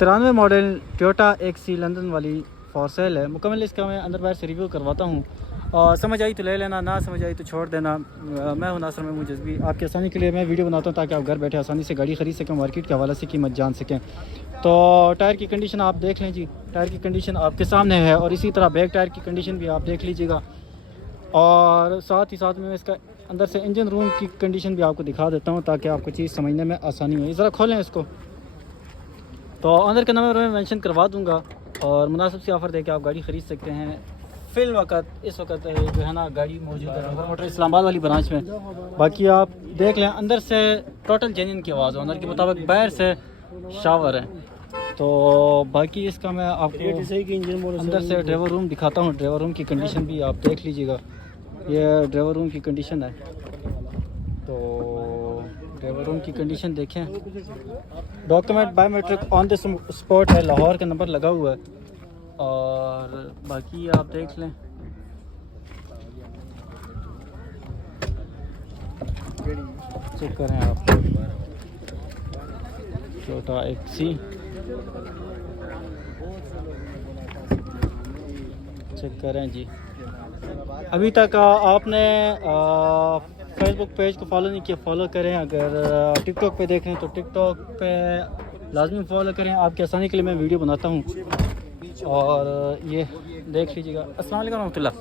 93 model Toyota XC London वाली for sale है। मुकम्मल इसका मैं अंदर बाहर से रिव्यू करवाता हूँ और समझ आई तो ले लेना, ना समझ आई तो छोड़ देना। मैं हूं नासिर महमूद जज़्बी, आपकी आसानी के लिए मैं वीडियो बनाता हूं ताकि आप घर बैठे आसानी से गाड़ी ख़रीद सकें, मार्केट के हवाले से कीमत जान सकें। तो टायर की कंडीशन आप देख लें जी, टायर की कंडीशन आपके सामने है और इसी तरह बैक टायर की कंडीशन भी आप देख लीजिएगा। और साथ ही साथ में इसका अंदर से इंजन रूम की कंडीशन भी आपको दिखा देता हूँ ताकि आपको चीज़ समझने में आसानी हो। ज़रा खोलें इसको, तो अंदर का नंबर मैं मेंशन करवा दूँगा और मुनासिब सी ऑफ़र देके आप गाड़ी ख़रीद सकते हैं। फिल वक्त इस वक्त जो है ना गाड़ी मौजूद है डोगर मोटर इस्लामाबाद वाली ब्रांच में। बाकी आप देख लें अंदर से टोटल जेन्युइन की आवाज़, अंदर के मुताबिक बाहर से शावर है। तो बाकी इसका मैं आपको अंदर से ड्राइवर रूम दिखाता हूँ। ड्राइवर रूम की कंडीशन भी आप देख लीजिएगा, ये ड्राइवर रूम की कंडीशन है। तो ड्राइवर रूम की कंडीशन देखें, document biometric on the spot है, लाहौर का नंबर लगा हुआ है। और बाकी आप देख लें, चेक करें आप टोयोटा एक्सी, चेक करें जी। अभी तक आपने फेसबुक पेज को फॉलो नहीं किया, फॉलो करें। अगर टिकटॉक पे देख रहे हैं तो टिकटॉक पे लाजमी फॉलो करें, आपकी आसानी के लिए मैं वीडियो बनाता हूँ। और ये देख लीजिएगा। अस्सलाम वालेकुम रहमतुल्लाह।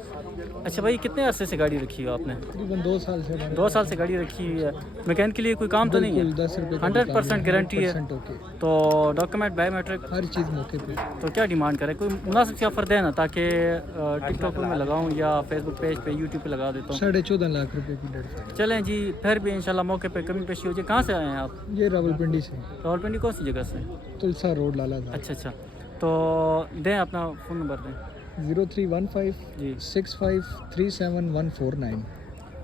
अच्छा भाई, कितने अरसे से गाड़ी रखी है आपने? तकरीबन 2 साल से। 2 साल से गाड़ी रखी हुई है। मैकेनिक के लिए कोई काम तो नहीं है? 100% गारंटी है। तो डॉक्यूमेंट बायोमेट्रिक हर चीज़ मौके पे। तो क्या डिमांड करें? कोई मुनासिब सी ऑफर देना ताकि टिकटॉक में लगाऊं या फेसबुक पेज पे यूट्यूब पे लगा देता हूँ। 14.5 लाख रुपए की डेढ़। चलें जी, फिर भी इंशाल्लाह मौके पे कमी पेशी हो जाए। कहाँ से आए हैं आप? ये रावलपिंडी से। रावलपिंडी कौन सी जगह से? तुलसा रोड लाला। अच्छा अच्छा, तो दें अपना फ़ोन नंबर दें। 0315 जी 6537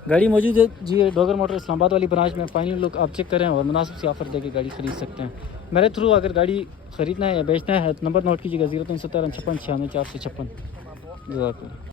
गाड़ी मौजूद है जी डोगर मोटर इस्लामाबाद वाली ब्रांच में। फाइनल लुक आप चेक करें और मुनासिब सी ऑफ़र देके गाड़ी ख़रीद सकते हैं। मेरे थ्रू अगर गाड़ी ख़रीदना है या बेचना है तो नंबर नोट कीजिएगा 0317 56 96 456।